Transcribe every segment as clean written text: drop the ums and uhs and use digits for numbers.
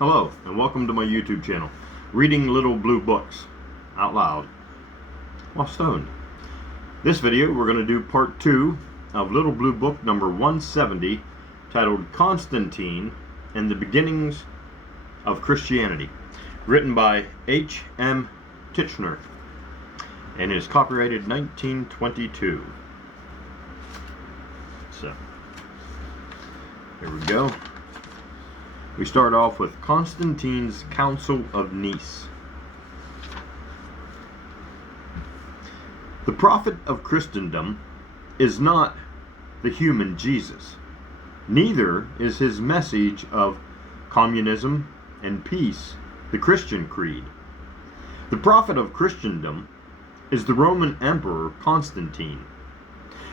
Hello, and welcome to my YouTube channel, Reading Little Blue Books out loud while stoned. This video, we're going to do part 2 of Little Blue Book number 170, titled Constantine and the Beginnings of Christianity, written by H.M. Titchener, and is copyrighted 1922. So, here we go. We start off with Constantine's Council of Nice. The prophet of Christendom is not the human Jesus. Neither is his message of communism and peace the Christian creed. The prophet of Christendom is the Roman Emperor Constantine,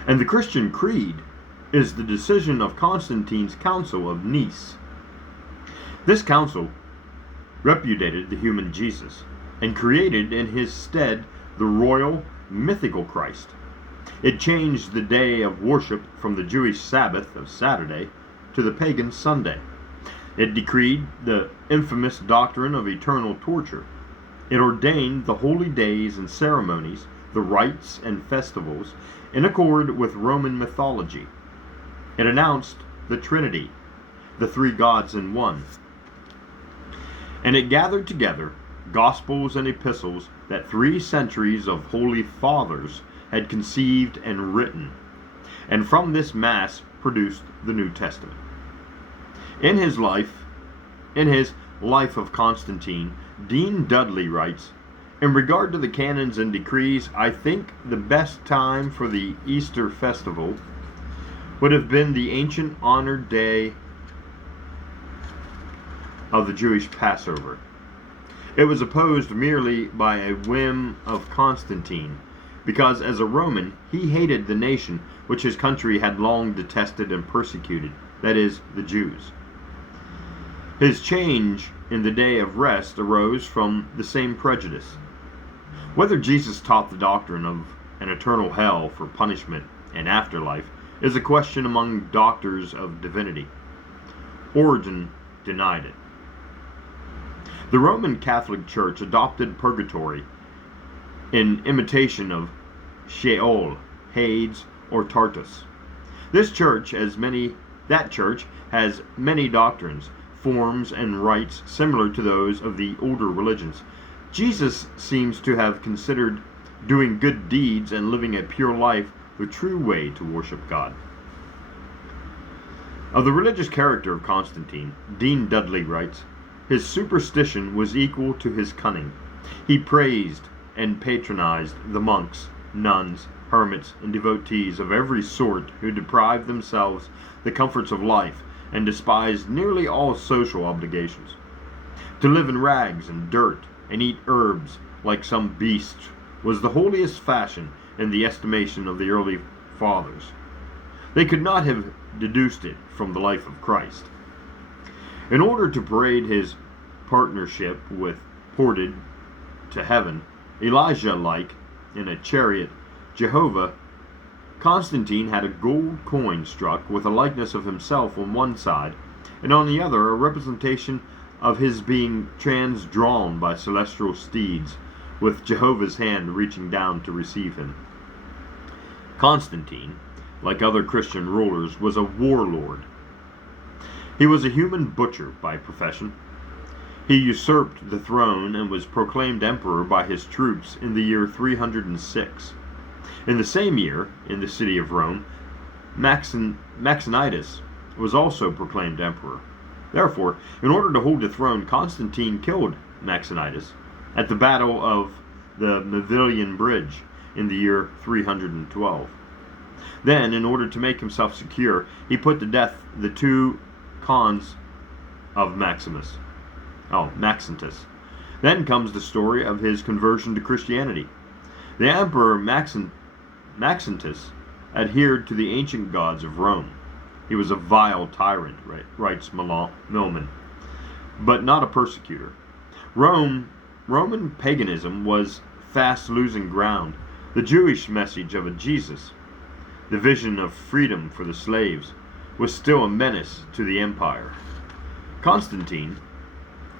and the Christian creed is the decision of Constantine's Council of Nice. This council repudiated the human Jesus and created in his stead the royal, mythical Christ. It changed the day of worship from the Jewish Sabbath of Saturday to the pagan Sunday. It decreed the infamous doctrine of eternal torture. It ordained the holy days and ceremonies, the rites and festivals, in accord with Roman mythology. It announced the Trinity, the three gods in one. And it gathered together gospels and epistles that 3 centuries of holy fathers had conceived and written, and from this mass produced the New Testament. In his Life of Constantine, Dean Dudley writes, "In regard to the canons and decrees, I think the best time for the Easter festival would have been the ancient honored day of the Jewish Passover. It was opposed merely by a whim of Constantine, because as a Roman he hated the nation which his country had long detested and persecuted, that is, the Jews. His change in the day of rest arose from the same prejudice. Whether Jesus taught the doctrine of an eternal hell for punishment and afterlife is a question among doctors of divinity. Origen denied it. The Roman Catholic Church adopted purgatory in imitation of Sheol, Hades, or Tartarus. That church has many doctrines, forms, and rites similar to those of the older religions. Jesus seems to have considered doing good deeds and living a pure life the true way to worship God." Of the religious character of Constantine, Dean Dudley writes, "His superstition was equal to his cunning. He praised and patronized the monks, nuns, hermits, and devotees of every sort who deprived themselves the comforts of life and despised nearly all social obligations. To live in rags and dirt and eat herbs like some beasts was the holiest fashion in the estimation of the early fathers. They could not have deduced it from the life of Christ. In order to parade his partnership with ported to heaven, Elijah-like, in a chariot, Jehovah, Constantine had a gold coin struck with a likeness of himself on one side, and on the other a representation of his being trans-drawn by celestial steeds, with Jehovah's hand reaching down to receive him. Constantine, like other Christian rulers, was a warlord. He was a human butcher by profession. He usurped the throne and was proclaimed emperor by his troops in the year 306. In the same year, in the city of Rome, Maxentius was also proclaimed emperor. Therefore, in order to hold the throne, Constantine killed Maxentius at the Battle of the Milvian Bridge in the year 312. Then, in order to make himself secure, he put to death the 2 cons of Maxentius. Then comes the story of his conversion to Christianity. The Emperor Maxentius adhered to the ancient gods of Rome. He was a vile tyrant, writes Milman, but not a persecutor. Roman paganism was fast losing ground. The Jewish message of a Jesus, the vision of freedom for the slaves, was still a menace to the empire. Constantine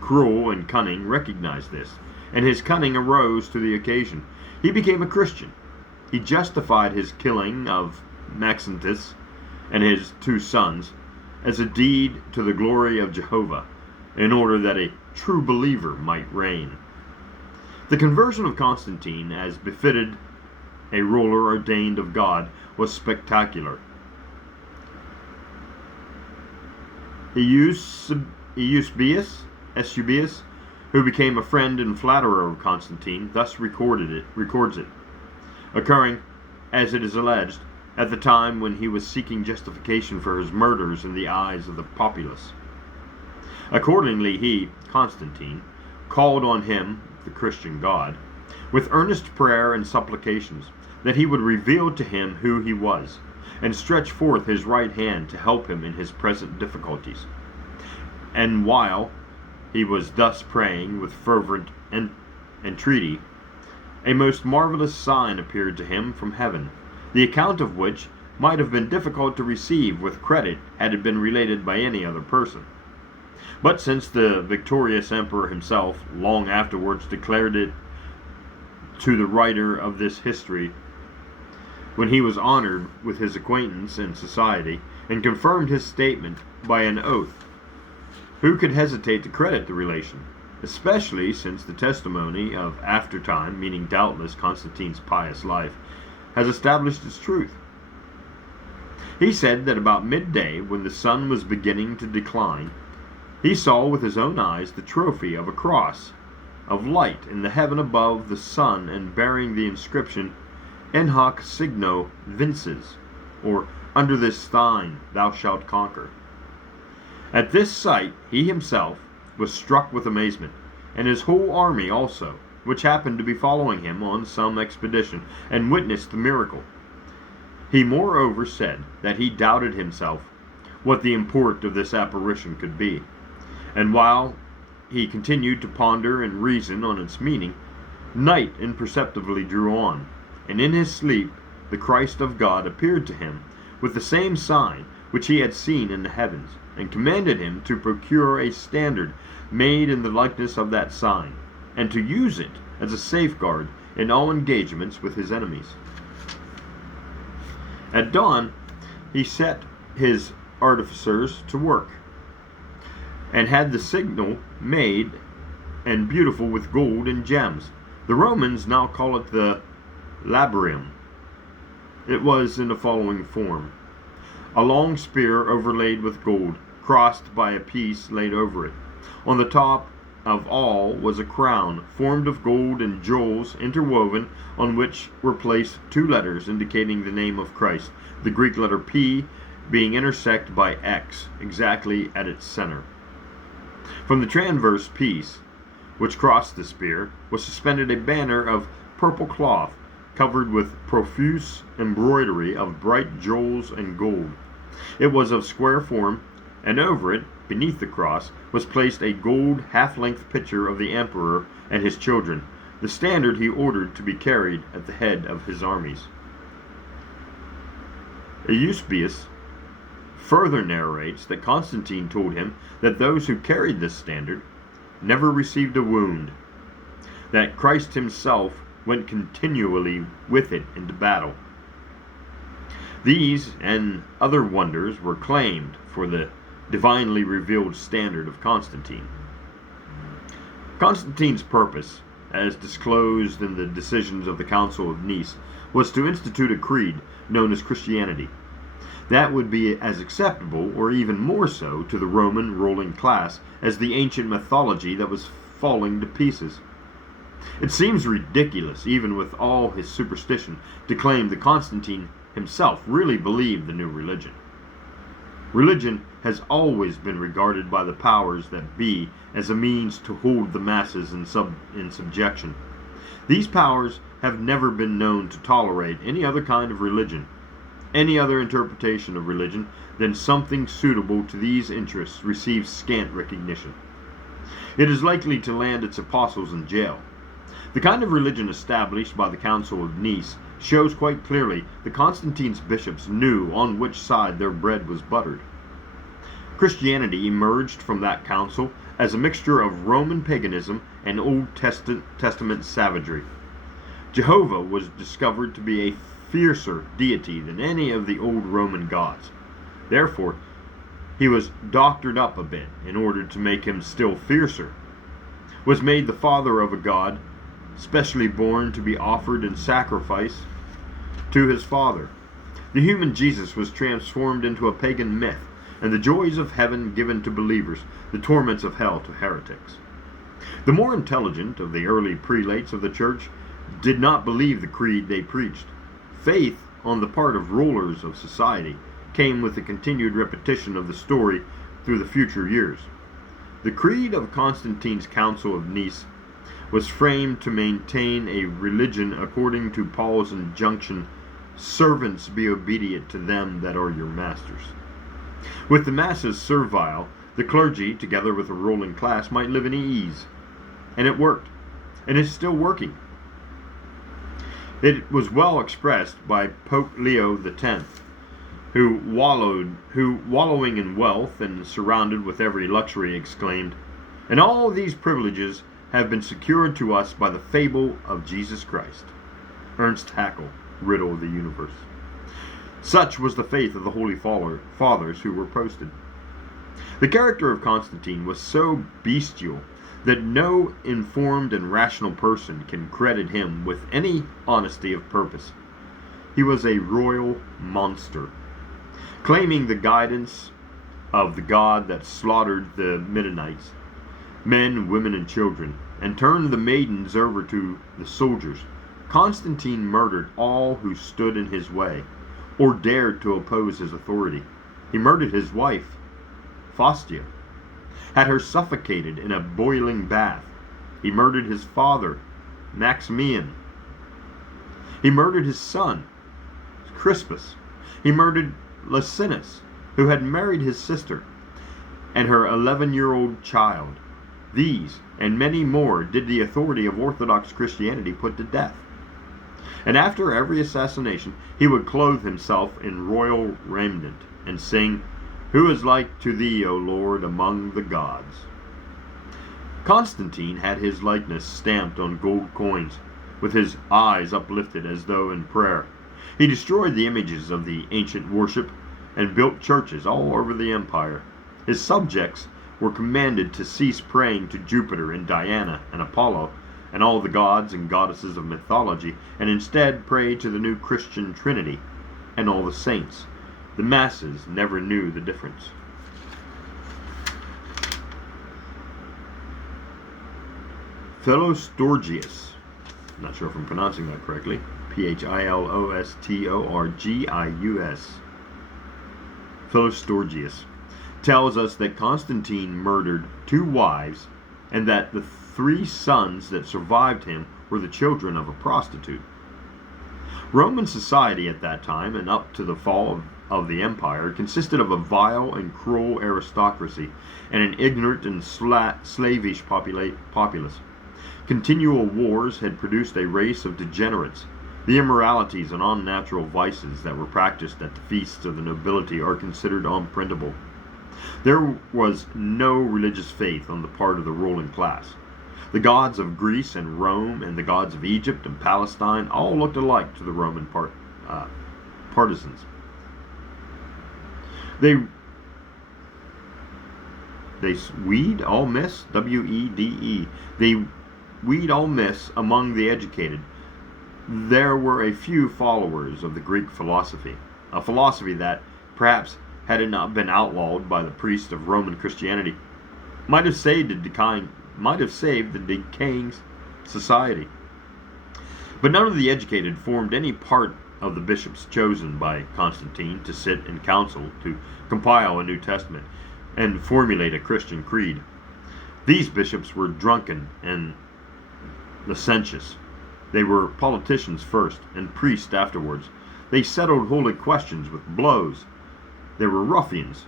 cruel and cunning, recognized this, and his cunning arose to the occasion. He became a Christian. He justified his killing of Maxentus and his 2 sons as a deed to the glory of Jehovah, in order that a true believer might reign. The conversion of Constantine, as befitted a ruler ordained of God, was spectacular. Eusebius, who became a friend and flatterer of Constantine, thus records it, occurring, as it is alleged, at the time when he was seeking justification for his murders in the eyes of the populace. Accordingly, he, Constantine, called on him, the Christian God, with earnest prayer and supplications, that he would reveal to him who he was, and stretch forth his right hand to help him in his present difficulties. And while he was thus praying with fervent entreaty, a most marvelous sign appeared to him from heaven, the account of which might have been difficult to receive with credit had it been related by any other person. But since the victorious emperor himself long afterwards declared it to the writer of this history, when he was honored with his acquaintance and society, and confirmed his statement by an oath, who could hesitate to credit the relation, especially since the testimony of aftertime, meaning doubtless Constantine's pious life, has established its truth? He said that about midday, when the sun was beginning to decline, he saw with his own eyes the trophy of a cross of light in the heaven above the sun, and bearing the inscription, En hoc signo vinces, or under this sign thou shalt conquer. At this sight he himself was struck with amazement, and his whole army also, which happened to be following him on some expedition, and witnessed the miracle. He moreover said that he doubted himself what the import of this apparition could be, and while he continued to ponder and reason on its meaning, night imperceptibly drew on, and in his sleep the Christ of God appeared to him with the same sign which he had seen in the heavens, and commanded him to procure a standard made in the likeness of that sign, and to use it as a safeguard in all engagements with his enemies. At dawn he set his artificers to work, and had the signal made and beautiful with gold and gems. The Romans now call it the labrum. It was in the following form: a long spear overlaid with gold, crossed by a piece laid over it. On the top of all was a crown formed of gold and jewels interwoven, on which were placed 2 letters indicating the name of Christ, the Greek letter P being intersected by X exactly at its center. From the transverse piece, which crossed the spear, was suspended a banner of purple cloth, covered with profuse embroidery of bright jewels and gold. It was of square form, and over it, beneath the cross, was placed a gold half-length picture of the emperor and his children, the standard he ordered to be carried at the head of his armies. Eusebius further narrates that Constantine told him that those who carried this standard never received a wound, that Christ himself went continually with it into battle. These and other wonders were claimed for the divinely revealed standard of Constantine. Constantine's purpose, as disclosed in the decisions of the Council of Nice, was to institute a creed known as Christianity. That would be as acceptable, or even more so, to the Roman ruling class as the ancient mythology that was falling to pieces. It seems ridiculous, even with all his superstition, to claim that Constantine himself really believed the new religion. Religion has always been regarded by the powers that be as a means to hold the masses in subjection. These powers have never been known to tolerate any other kind of religion, any other interpretation of religion than something suitable to these interests receives scant recognition. It is likely to land its apostles in jail. The kind of religion established by the Council of Nice shows quite clearly that Constantine's bishops knew on which side their bread was buttered. Christianity emerged from that council as a mixture of Roman paganism and Old Testament savagery. Jehovah was discovered to be a fiercer deity than any of the old Roman gods. Therefore, he was doctored up a bit in order to make him still fiercer. Was made the father of a god, specially born to be offered in sacrifice to his father. The human Jesus was transformed into a pagan myth, and the joys of heaven given to believers, the torments of hell to heretics. The more intelligent of the early prelates of the church did not believe the creed they preached. Faith on the part of rulers of society came with the continued repetition of the story through the future years. The creed of Constantine's Council of Nice was framed to maintain a religion according to Paul's injunction, "Servants, be obedient to them that are your masters." With the masses servile, the clergy, together with the ruling class, might live in ease. And it worked. And is still working. It was well expressed by Pope Leo X, who, wallowing in wealth and surrounded with every luxury, exclaimed, "And all these privileges have been secured to us by the fable of Jesus Christ." Ernst Haeckel, Riddle of the Universe. Such was the faith of the Holy Fathers who were posted. The character of Constantine was so bestial that no informed and rational person can credit him with any honesty of purpose. He was a royal monster, claiming the guidance of the God that slaughtered the Midianites, men, women, and children, and turned the maidens over to the soldiers. Constantine murdered all who stood in his way or dared to oppose his authority. He murdered his wife, Faustia, had her suffocated in a boiling bath. He murdered his father, Maximian. He murdered his son, Crispus. He murdered Licinius, who had married his sister, and her 11-year-old child. These, and many more, did the authority of Orthodox Christianity put to death. And after every assassination, he would clothe himself in royal raiment and sing, "Who is like to thee, O Lord, among the gods?" Constantine had his likeness stamped on gold coins, with his eyes uplifted as though in prayer. He destroyed the images of the ancient worship and built churches all over the empire. His subjects were commanded to cease praying to Jupiter and Diana and Apollo and all the gods and goddesses of mythology, and instead pray to the new Christian Trinity and all the saints. The masses never knew the difference. Philostorgius, I'm not sure if I'm pronouncing that correctly, Philostorgius, Philostorgius, tells us that Constantine murdered 2 wives and that the 3 sons that survived him were the children of a prostitute. Roman society at that time, and up to the fall of the empire, consisted of a vile and cruel aristocracy and an ignorant and slavish populace. Continual wars had produced a race of degenerates. The immoralities and unnatural vices that were practiced at the feasts of the nobility are considered unprintable. There was no religious faith on the part of the ruling class. The gods of Greece and Rome and the gods of Egypt and Palestine all looked alike to the Roman partisans. They weed all miss, W-E-D-E. They weed all miss among the educated. There were a few followers of the Greek philosophy, a philosophy that, perhaps, had it not been outlawed by the priests of Roman Christianity, might have saved the decaying society. But none of the educated formed any part of the bishops chosen by Constantine to sit in council to compile a New Testament and formulate a Christian creed. These bishops were drunken and licentious. They were politicians first and priests afterwards. They settled holy questions with blows. They were ruffians.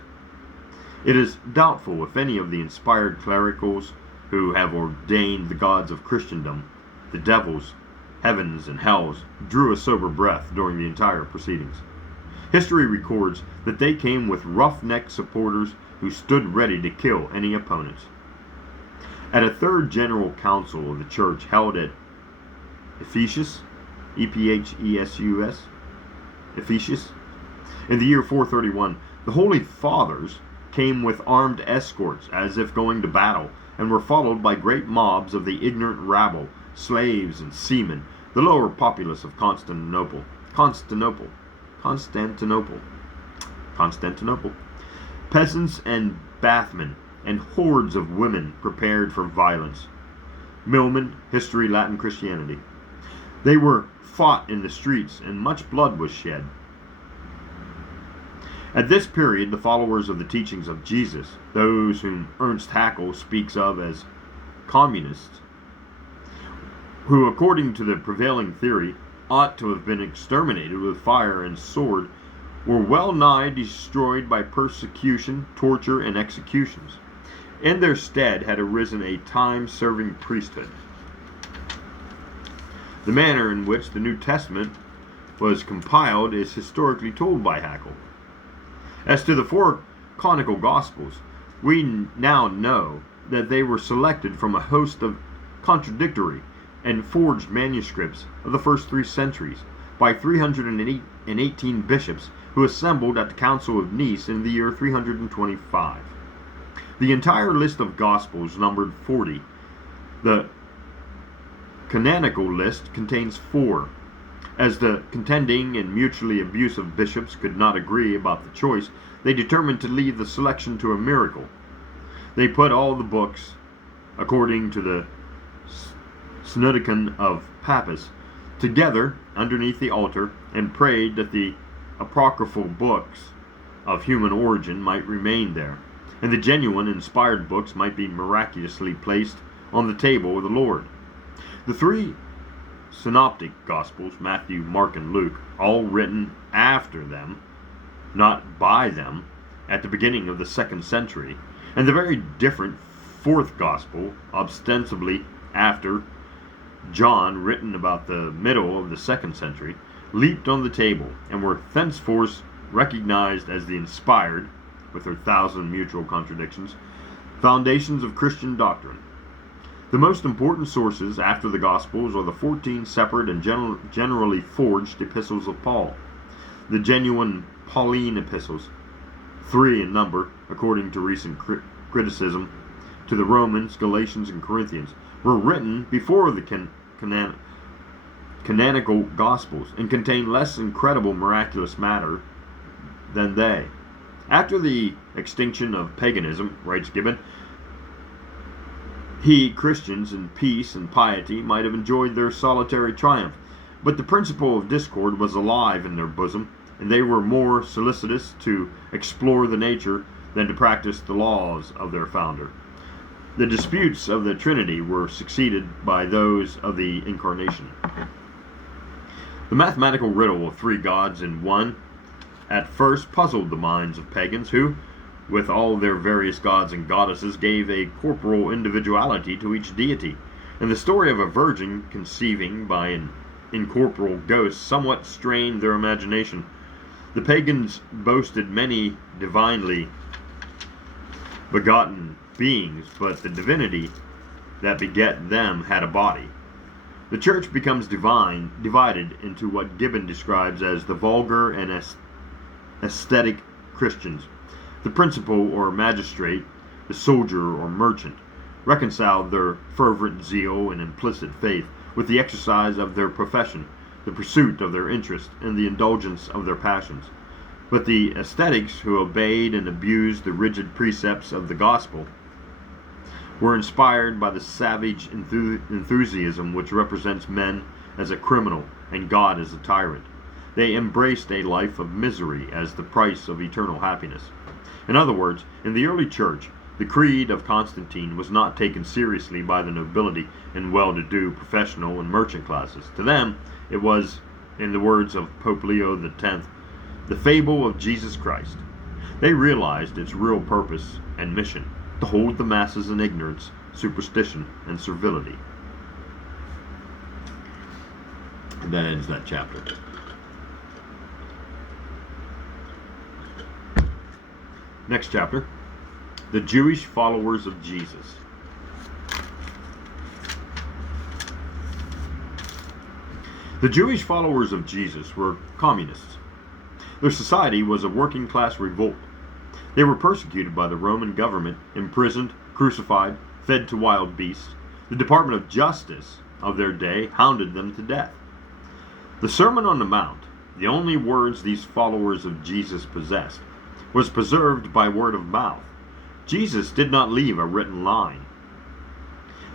It is doubtful if any of the inspired clericals who have ordained the gods of Christendom, the devils, heavens, and hells, drew a sober breath during the entire proceedings. History records that they came with roughneck supporters who stood ready to kill any opponents. At a third general council of the church held at Ephesus, Ephesus, Ephesus, in the year 431, the Holy Fathers came with armed escorts as if going to battle, and were followed by great mobs of the ignorant rabble, slaves and seamen, the lower populace of Constantinople, peasants and bathmen, and hordes of women prepared for violence. Milman, History, Latin Christianity. They were fought in the streets, and much blood was shed. At this period, the followers of the teachings of Jesus, those whom Ernst Haeckel speaks of as communists, who, according to the prevailing theory, ought to have been exterminated with fire and sword, were well nigh destroyed by persecution, torture, and executions. In their stead had arisen a time-serving priesthood. The manner in which the New Testament was compiled is historically told by Haeckel. As to the four canonical Gospels, we now know that they were selected from a host of contradictory and forged manuscripts of the first 3 centuries by 318 bishops who assembled at the Council of Nice in the year 325. The entire list of Gospels numbered 40. The canonical list contains 4. As the contending and mutually abusive bishops could not agree about the choice, they determined to leave the selection to a miracle. They put all the books, according to the Synodicon of Pappus, together underneath the altar, and prayed that the apocryphal books of human origin might remain there, and the genuine inspired books might be miraculously placed on the table of the Lord. The 3 synoptic Gospels, Matthew, Mark, and Luke, all written after them, not by them, at the beginning of the 2nd century, and the very different 4th Gospel, ostensibly after John, written about the middle of the 2nd century, leaped on the table, and were thenceforth recognized as the inspired, with their 1,000 mutual contradictions, foundations of Christian doctrine. The most important sources after the Gospels are the 14 separate and generally forged epistles of Paul. The genuine Pauline epistles, 3 in number, according to recent criticism, to the Romans, Galatians, and Corinthians, were written before the canonical Gospels, and contain less incredible miraculous matter than they. After the extinction of paganism, writes Gibbon, Christians in peace and piety might have enjoyed their solitary triumph, but the principle of discord was alive in their bosom, and they were more solicitous to explore the nature than to practice the laws of their founder. The disputes of the Trinity were succeeded by those of the Incarnation. The mathematical riddle of 3 gods in one at first puzzled the minds of pagans who, with all their various gods and goddesses, gave a corporal individuality to each deity, and the story of a virgin conceiving by an incorporeal ghost somewhat strained their imagination. The pagans boasted many divinely begotten beings, but the divinity that beget them had a body. The church becomes divided into what Gibbon describes as the vulgar and aesthetic Christians. The principal or magistrate, the soldier or merchant, reconciled their fervent zeal and implicit faith with the exercise of their profession, the pursuit of their interest, and the indulgence of their passions. But the ascetics, who obeyed and abused the rigid precepts of the gospel, were inspired by the savage enthusiasm which represents men as a criminal and God as a tyrant. They embraced a life of misery as the price of eternal happiness. In other words, in the early church, the creed of Constantine was not taken seriously by the nobility and well-to-do professional and merchant classes. To them, it was, in the words of Pope Leo X, the fable of Jesus Christ. They realized its real purpose and mission: to hold the masses in ignorance, superstition, and servility. And that ends that chapter. Next chapter, The Jewish followers of Jesus. The Jewish followers of Jesus were communists. Their society was a working class revolt. They were persecuted by the Roman government, imprisoned, crucified, fed to wild beasts. The Department of Justice of their day hounded them to death. The Sermon on the Mount, the only words these followers of Jesus possessed, was preserved by word of mouth. Jesus did not leave a written line.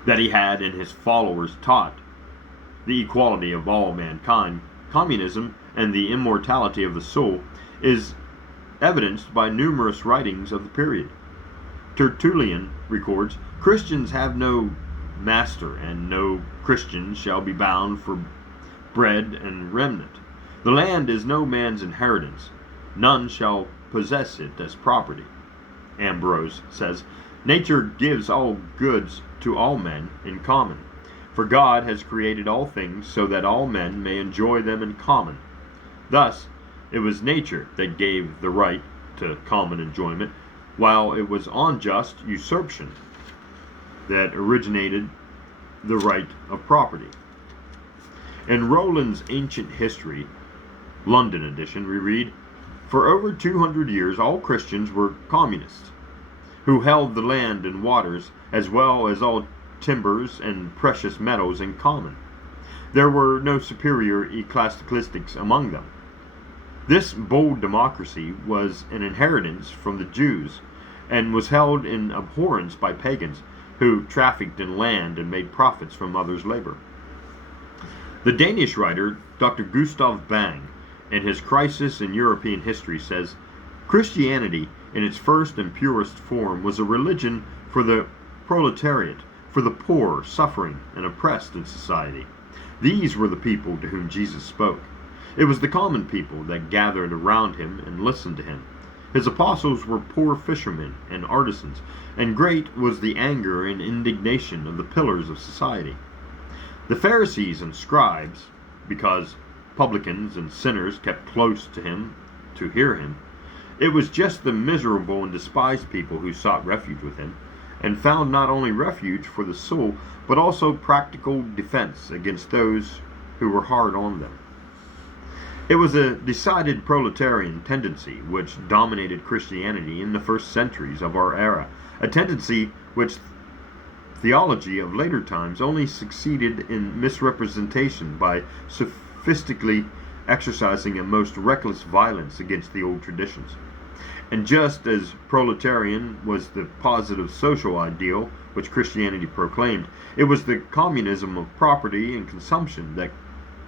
That he had and his followers taught the equality of all mankind, communism, and the immortality of the soul is evidenced by numerous writings of the period. Tertullian records, "Christians have no master, and no Christian shall be bound for bread and remnant. The land is no man's inheritance. None shall possess it as property." Ambrose says, "Nature gives all goods to all men in common. For God has created all things so that all men may enjoy them in common. Thus, it was nature that gave the right to common enjoyment, while it was unjust usurpation that originated the right of property." In Rowland's Ancient History, London edition, we read, "For over 200 years all Christians were communists, who held the land and waters, as well as all timbers and precious metals in common. There were no superior ecclesiastics among them. This bold democracy was an inheritance from the Jews, and was held in abhorrence by pagans, who trafficked in land and made profits from others' labor." The Danish writer Dr. Gustav Bang, in his Crisis in European History, says, "Christianity, in its first and purest form, was a religion for the proletariat, for the poor, suffering, and oppressed in society. These were the people to whom Jesus spoke. It was the common people that gathered around him and listened to him. His apostles were poor fishermen and artisans, and great was the anger and indignation of the pillars of society. The Pharisees and scribes, because publicans and sinners kept close to him to hear him, it was just the miserable and despised people who sought refuge with him, and found not only refuge for the soul, but also practical defense against those who were hard on them. It was a decided proletarian tendency which dominated Christianity in the first centuries of our era, a tendency which theology of later times only succeeded in misrepresentation by sophistically exercising a most reckless violence against the old traditions. And just as proletarian was the positive social ideal which Christianity proclaimed, it was the communism of property and consumption, that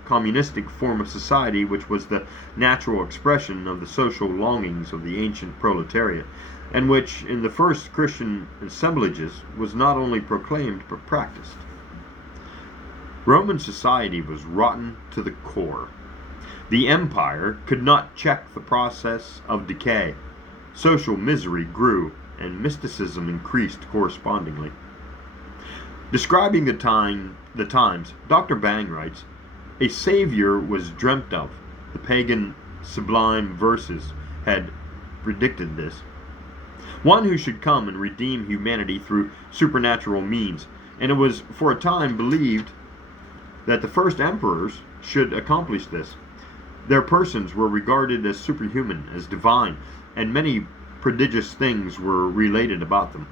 communistic form of society which was the natural expression of the social longings of the ancient proletariat, and which in the first Christian assemblages was not only proclaimed but practiced. Roman society was rotten to the core. The empire could not check the process of decay. Social misery grew, and mysticism increased correspondingly. Describing the times, Dr. Bang writes, "A savior was dreamt of. The pagan sublime verses had predicted this. One who should come and redeem humanity through supernatural means, and it was for a time believed that the first emperors should accomplish this. Their persons were regarded as superhuman, as divine, and many prodigious things were related about them.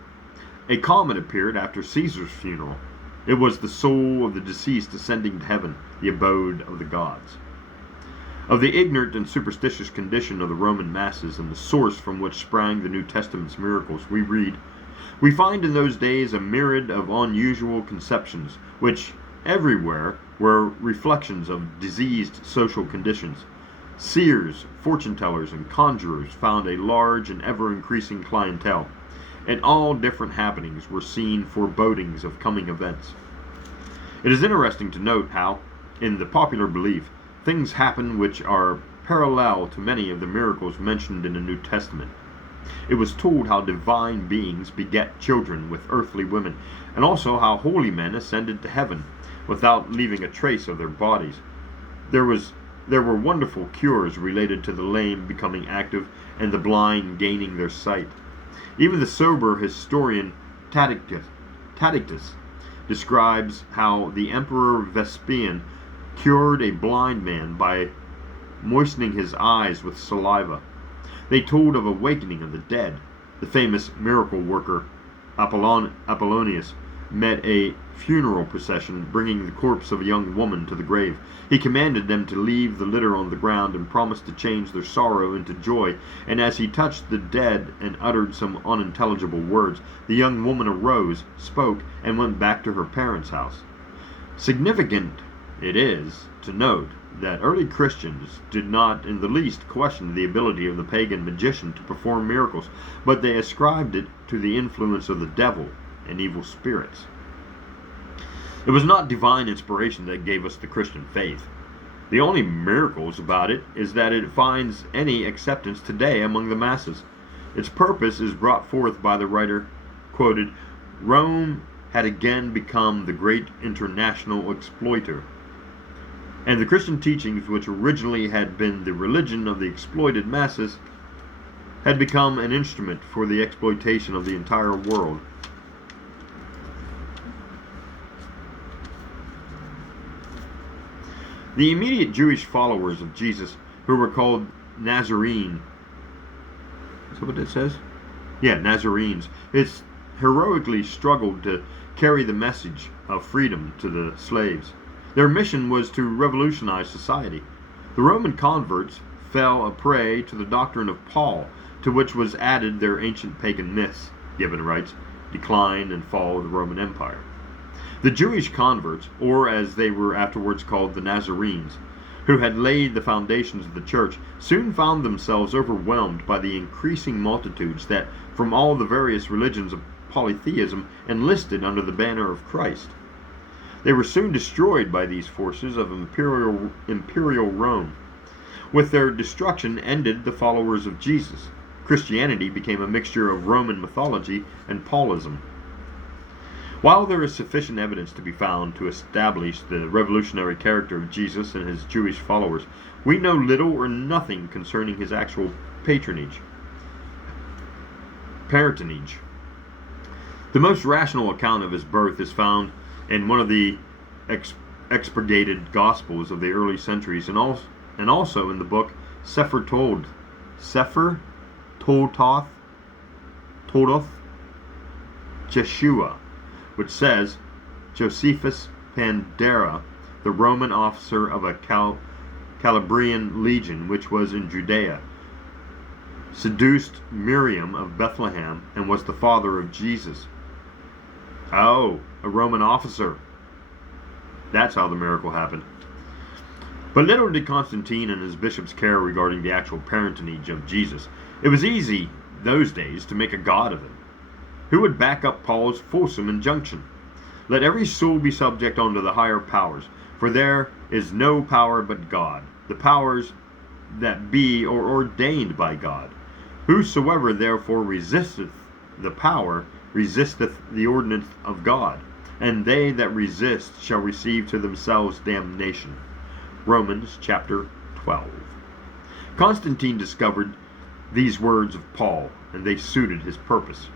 A comet appeared after Caesar's funeral. It was the soul of the deceased ascending to heaven, the abode of the gods." Of the ignorant and superstitious condition of the Roman masses and the source from which sprang the New Testament's miracles, we read, "We find in those days a myriad of unusual conceptions, which everywhere were reflections of diseased social conditions. Seers, fortune-tellers, and conjurers found a large and ever-increasing clientele, and all different happenings were seen forebodings of coming events." It is interesting to note how, in the popular belief, things happen which are parallel to many of the miracles mentioned in the New Testament. It was told how divine beings beget children with earthly women, and also how holy men ascended to heaven without leaving a trace of their bodies. There were wonderful cures related to the lame becoming active and the blind gaining their sight. Even the sober historian Tacitus describes how the Emperor Vespasian cured a blind man by moistening his eyes with saliva. They told of awakening of the dead. The famous miracle worker Apollonius met a funeral procession bringing the corpse of a young woman to the grave. He commanded them to leave the litter on the ground and promised to change their sorrow into joy. And as he touched the dead and uttered some unintelligible words, the young woman arose, spoke, and went back to her parents' house. Significant it is to note that early Christians did not in the least question the ability of the pagan magician to perform miracles, but they ascribed it to the influence of the devil and evil spirits. It was not divine inspiration that gave us the Christian faith. The only miracles about it is that it finds any acceptance today among the masses. Its purpose is brought forth by the writer quoted, "Rome had again become the great international exploiter, and the Christian teachings, which originally had been the religion of the exploited masses, had become an instrument for the exploitation of the entire world." The immediate Jewish followers of Jesus, who were called Nazarene, is that what it says? Yeah, Nazarenes, it's heroically struggled to carry the message of freedom to the slaves. Their mission was to revolutionize society. The Roman converts fell a prey to the doctrine of Paul, to which was added their ancient pagan myths, Gibbon writes, decline and fall of the Roman Empire. The Jewish converts, or as they were afterwards called, the Nazarenes, who had laid the foundations of the church, soon found themselves overwhelmed by the increasing multitudes that, from all the various religions of polytheism, enlisted under the banner of Christ. They were soon destroyed by these forces of imperial Rome. With their destruction ended the followers of Jesus. Christianity became a mixture of Roman mythology and Paulism. While there is sufficient evidence to be found to establish the revolutionary character of Jesus and his Jewish followers, we know little or nothing concerning his actual parentage. The most rational account of his birth is found in one of the expurgated Gospels of the early centuries, and also in the book Sefer Toldoth Jeshua, which says, Josephus Pandera, the Roman officer of a Calabrian legion which was in Judea, seduced Miriam of Bethlehem and was the father of Jesus. Oh, a Roman officer. That's how the miracle happened. But little did Constantine and his bishops care regarding the actual parentage of Jesus. It was easy, those days, to make a god of him. Who would back up Paul's fulsome injunction? Let every soul be subject unto the higher powers, for there is no power but God. The powers that be are ordained by God. Whosoever therefore resisteth the power, resisteth the ordinance of God, and they that resist shall receive to themselves damnation. Romans chapter 12. Constantine discovered these words of Paul, and they suited his purpose.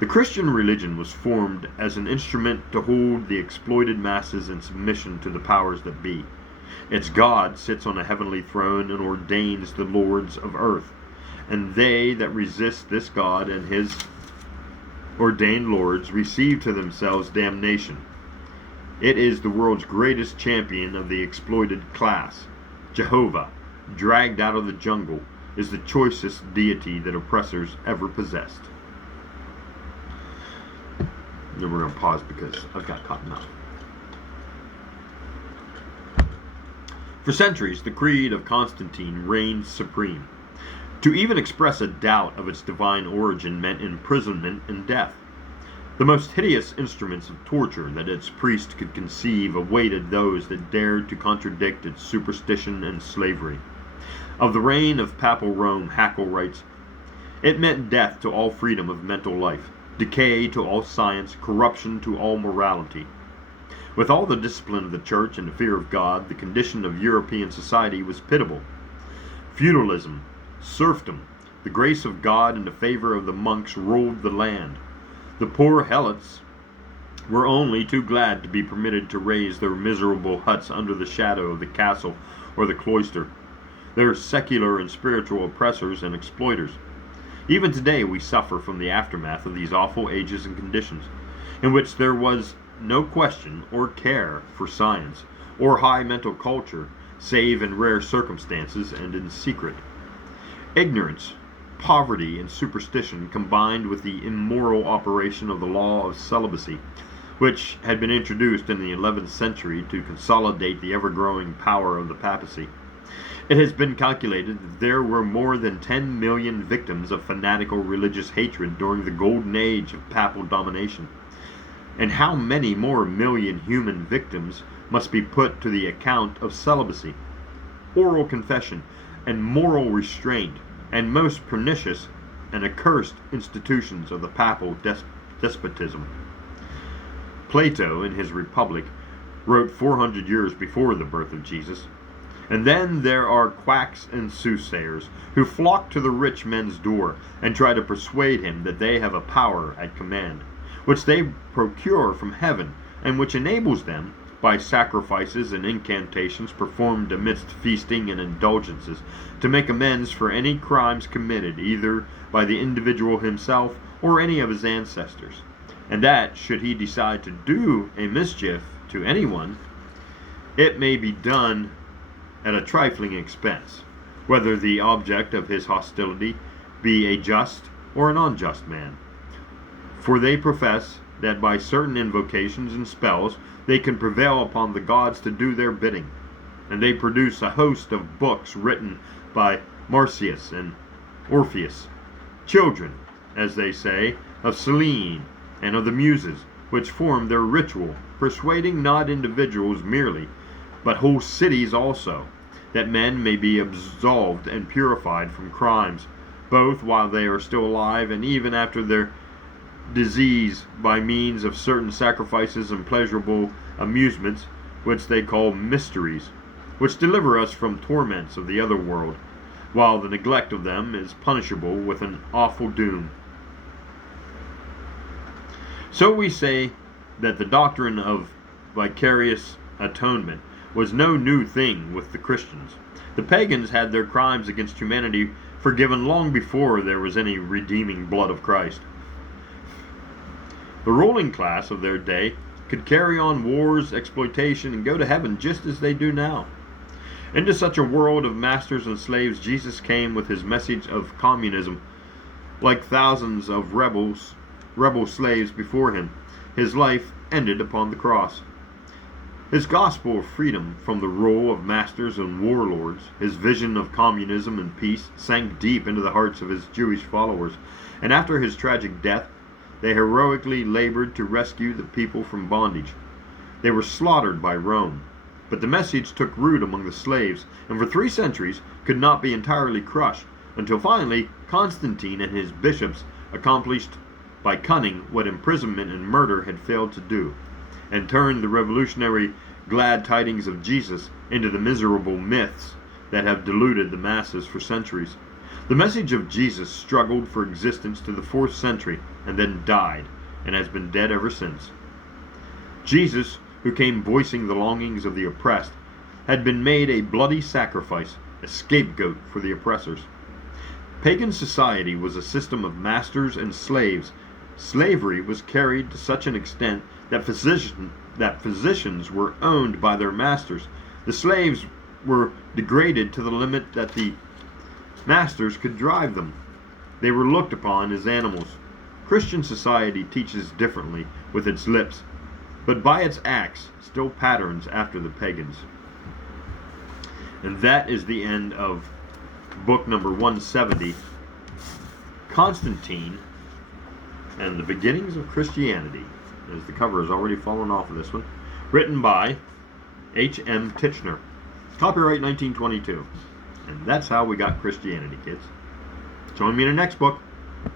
The Christian religion was formed as an instrument to hold the exploited masses in submission to the powers that be. Its God sits on a heavenly throne and ordains the lords of earth, and they that resist this God and his ordained lords receive to themselves damnation. It is the world's greatest champion of the exploited class. Jehovah, dragged out of the jungle, is the choicest deity that oppressors ever possessed. Then we're going to pause because I've got cotton mouth. For centuries, the creed of Constantine reigned supreme. To even express a doubt of its divine origin meant imprisonment and death. The most hideous instruments of torture that its priests could conceive awaited those that dared to contradict its superstition and slavery. Of the reign of Papal Rome, Haeckel writes, "It meant death to all freedom of mental life, decay to all science, corruption to all morality. With all the discipline of the Church and the fear of God, the condition of European society was pitiable. Feudalism, serfdom, The grace of God and the favor of the monks ruled the land. The poor helots were only too glad to be permitted to raise their miserable huts under the shadow of the castle or the cloister, their secular and spiritual oppressors and exploiters. Even today we suffer from the aftermath of these awful ages and conditions, in which there was no question or care for science or high mental culture, save in rare circumstances and in secret. Ignorance, poverty, and superstition combined with the immoral operation of the law of celibacy, which had been introduced in the 11th century to consolidate the ever-growing power of the papacy. It has been calculated that there were more than 10 million victims of fanatical religious hatred during the golden age of papal domination. And how many more million human victims must be put to the account of celibacy, oral confession, and moral restraint, and most pernicious and accursed institutions of the papal despotism. Plato, in his Republic, wrote 400 years before the birth of Jesus. And then there are quacks and soothsayers who flock to the rich man's door and try to persuade him that they have a power at command, which they procure from heaven, and which enables them, by sacrifices and incantations performed amidst feasting and indulgences, to make amends for any crimes committed either by the individual himself or any of his ancestors, and that, should he decide to do a mischief to anyone, it may be done at a trifling expense, whether the object of his hostility be a just or an unjust man. For they profess that by certain invocations and spells they can prevail upon the gods to do their bidding, and they produce a host of books written by Marsyas and Orpheus, children, as they say, of Selene and of the Muses, which form their ritual, persuading not individuals merely, but whole cities also, that men may be absolved and purified from crimes, both while they are still alive and even after their disease, by means of certain sacrifices and pleasurable amusements, which they call mysteries, which deliver us from torments of the other world, while the neglect of them is punishable with an awful doom. So we say that the doctrine of vicarious atonement was no new thing with the Christians. The pagans had their crimes against humanity forgiven long before there was any redeeming blood of Christ. The ruling class of their day could carry on wars, exploitation, and go to heaven just as they do now. Into such a world of masters and slaves, Jesus came with his message of communism. Like thousands of rebel slaves before him, his life ended upon the cross. His gospel of freedom from the rule of masters and warlords, his vision of communism and peace, sank deep into the hearts of his Jewish followers, and after his tragic death, they heroically labored to rescue the people from bondage. They were slaughtered by Rome, but the message took root among the slaves, and for 3 centuries could not be entirely crushed, until finally Constantine and his bishops accomplished by cunning what imprisonment and murder had failed to do, and turned the revolutionary glad tidings of Jesus into the miserable myths that have deluded the masses for centuries. The message of Jesus struggled for existence to the 4th century and then died, and has been dead ever since. Jesus, who came voicing the longings of the oppressed, had been made a bloody sacrifice, a scapegoat for the oppressors. Pagan society was a system of masters and slaves. Slavery was carried to such an extent that physicians were owned by their masters. The slaves were degraded to the limit that the masters could drive them. They were looked upon as animals. Christian society teaches differently with its lips, but by its acts still patterns after the pagans. And that is the end of book number 170, Constantine and the Beginnings of Christianity, as the cover has already fallen off of this one, written by H.M. Titchener. Copyright 1922. And that's how we got Christianity, kids. Join me in the next book.